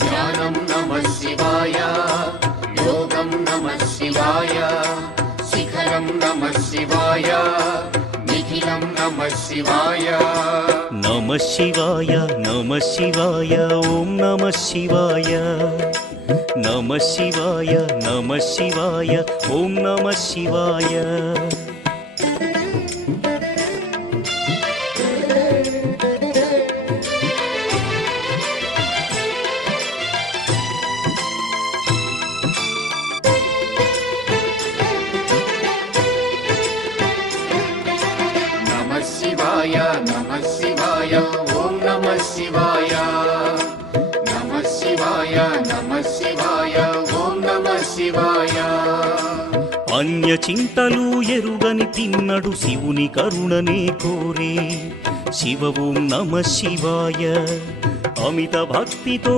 ధ్యానం నమః శివాయ, యోగం నమః శివాయ, శిఖరం నమః శివాయ, నిఖిలం నమః శివాయ. నమః శివాయ నమః శివాయ ఓం నమః శివాయ. నమః శివాయ నమః శివాయ ఓం నమః శివాయ. నమః శివాయ నమః శివాయ ఓం నమః శివాయ. నమః శివాయ నమః శివాయ ఓం నమః శివాయ. అన్య చింతలు ఎరుగని తిన్నడు శివుని కరుణనే కోరే. శివ ఓం నమః శివాయ. అమిత భక్తితో